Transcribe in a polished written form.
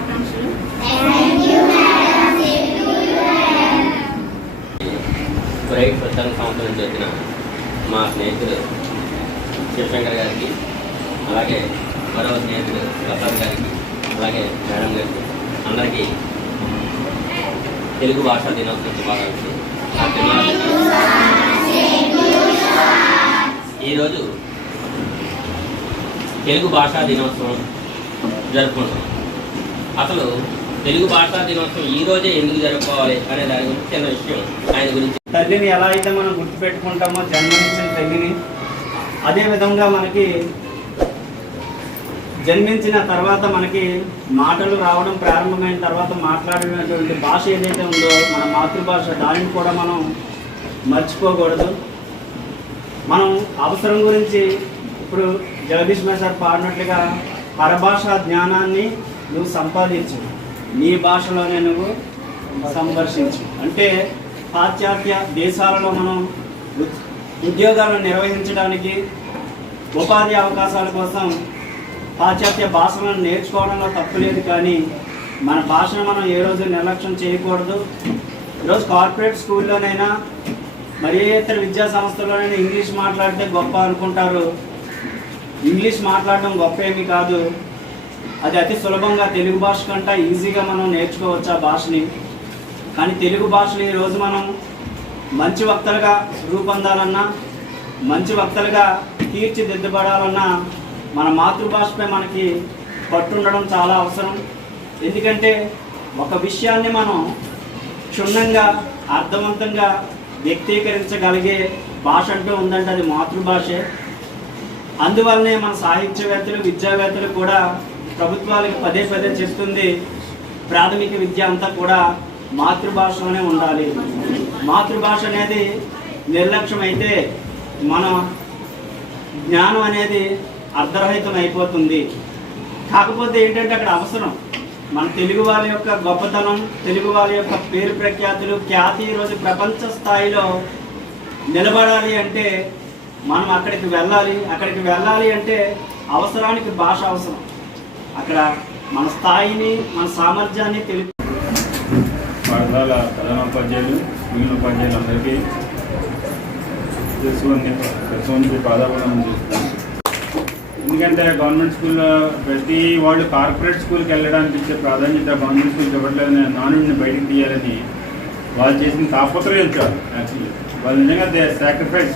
శుభాకాంక్షలు. బ్రైట్ ప్రధాన సంవత్సరం నుంచి వచ్చిన మా స్నేహితుడు శివశంకర్ గారికి, అలాగే మరో స్నేహితుడు ప్రసాద్ గారికి, అలాగే మేడం గారికి అందరికీ తెలుగు భాషా దినోత్సవ శుభాకాంక్షలు. ఈరోజు తెలుగు భాషా దినోత్సవం జరుపుకుంటున్నాం. అసలు తెలుగు భాషా దినోత్సవం ఈ రోజే ఎందుకు జరుపుకోవాలి అనే దాని గురించి చిన్న విషయం ఆయన గురించి. తల్లిని ఎలా అయితే మనం గుర్తుపెట్టుకుంటామో జన్మనిచ్చిన తల్లిని, అదేవిధంగా మనకి జన్మించిన తర్వాత మనకి మాటలు రావడం ప్రారంభమైన తర్వాత మాట్లాడినటువంటి భాష ఏదైతే ఉందో మన మాతృభాష, దానిని కూడా మనం మర్చిపోకూడదు. మనం అవసరం గురించి ఇప్పుడు జగదీష్ సార్ పాడినట్లుగా పరభాషా జ్ఞానాన్ని నువ్వు సంపాదించు, నీ భాషలోనే నువ్వు సందర్శించు. అంటే పాశ్చాత్య దేశాలలో మనం ఉద్యోగాలను నిర్వహించడానికి, ఉపాధి అవకాశాల కోసం పాశ్చాత్య భాషలను నేర్చుకోవడంలో తప్పులేదు. కానీ మన భాషను మనం ఏ రోజు నిర్లక్ష్యం చేయకూడదు. ఈరోజు కార్పొరేట్ స్కూల్లోనైనా మరి ఏ ఇతర విద్యా సంస్థల్లోనైనా ఇంగ్లీష్ మాట్లాడితే గొప్ప అనుకుంటారు. ఇంగ్లీష్ మాట్లాడడం గొప్ప ఏమీ కాదు. అది అతి సులభంగా తెలుగు భాష కంటే ఈజీగా మనం నేర్చుకోవచ్చు ఆ భాషని. కానీ తెలుగు భాషని ఈరోజు మనం మంచి వక్తలుగా రూపొందాలన్నా, మంచి వక్తలుగా తీర్చిదిద్దబడాలన్నా మన మాతృభాషపై మనకి పట్టుండడం చాలా అవసరం. ఎందుకంటే ఒక విషయాన్ని మనం క్షుణ్ణంగా అర్థవంతంగా వ్యక్తీకరించగలిగే భాష అంటూ ఉందంటే అది మాతృభాషే. అందువల్లనే మన సాహిత్యవేత్తలు, విద్యావేత్తలు కూడా ప్రభుత్వాలకు పదే పదే చెప్తుంది, ప్రాథమిక విద్య అంతా కూడా మాతృభాషలోనే ఉండాలి. మాతృభాష అనేది నిర్లక్ష్యం అయితే మన జ్ఞానం అనేది అర్ధరహితం అయిపోతుంది. కాకపోతే ఏంటంటే అక్కడ అవసరం మన తెలుగు వాళ్ళ యొక్క గొప్పతనం, తెలుగు వాళ్ళ యొక్క పేరు ప్రఖ్యాతులు, ఖ్యాతి ఈరోజు ప్రపంచ స్థాయిలో నిలబడాలి అంటే మనం అక్కడికి వెళ్ళాలి. అక్కడికి వెళ్ళాలి అంటే అవసరానికి భాష అవసరం. అక్కడ మన స్థాయిని, మన సామర్థ్యాన్ని తెలుగు పాఠశాల ప్రధానోపాధ్యాయులు, మిగిలిన ఉపాధ్యాయులు అందరికీ పాదాభరణం చేస్తున్నాను. ఎందుకంటే గవర్నమెంట్ స్కూల్లో ప్రతి వాళ్ళు కార్పొరేట్ స్కూల్కి వెళ్ళడానికి ఇచ్చే ప్రాధాన్యత గవర్నమెంట్ స్కూల్కి ఇవ్వట్లేదని, నానుడిని బయటికి తీయాలని వాళ్ళు చేసిన తాపత్రయం చాలు. యాక్చువల్లీ వాళ్ళు నిజంగా దే సాక్రిఫైస్